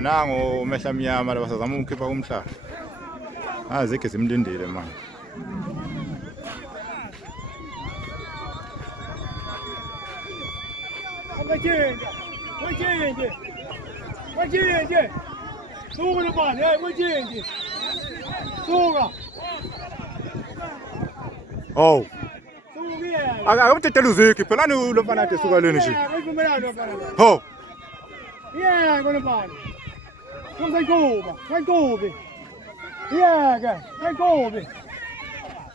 nango umehla mnyama la basazama umkhipha umhlaba. Azikhe simlindile manje. Wajinje. Suka lo bani, wajinje. Suka. Oh. Akamtetela uzikhi phela ni lo mfana ade suka leni nje. Ho. Yeah, go lo bani. Kom sai goba, sai gobe. Yeah, sai gobe.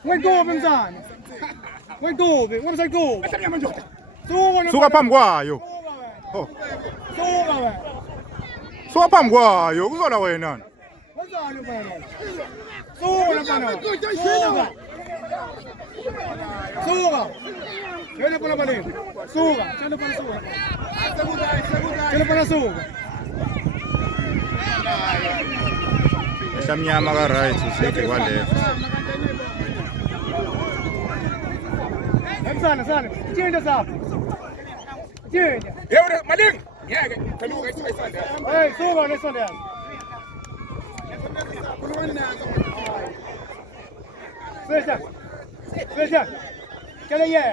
Sai gobe mzana. Sai gobe, kom sai gobe. Suka phambi kwayo. Ho. Suka we. Suka phambi kwayo kuzola wena. Wazani bana. Suka bana. Suka. Suka. Chele pala bale. Suka, chele pala suka. Chele pala suka. Mehla mnyama ka right uzikhi kwa left. Sana. Chinda sapi. Chinda. Yewre Maling. Yeke. Kaluka isanda. Hey, suka le sonda. Sveja. Kele ye.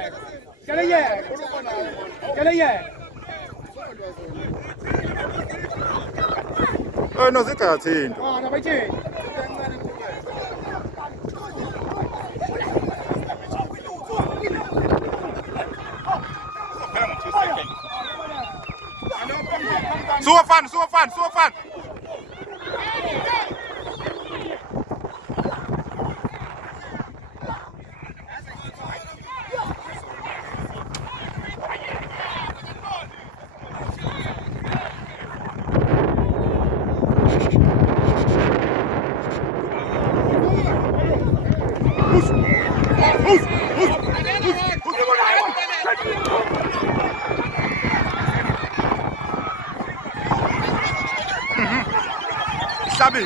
No zikhathinto. Na bayithi. Suka fan. Sabi,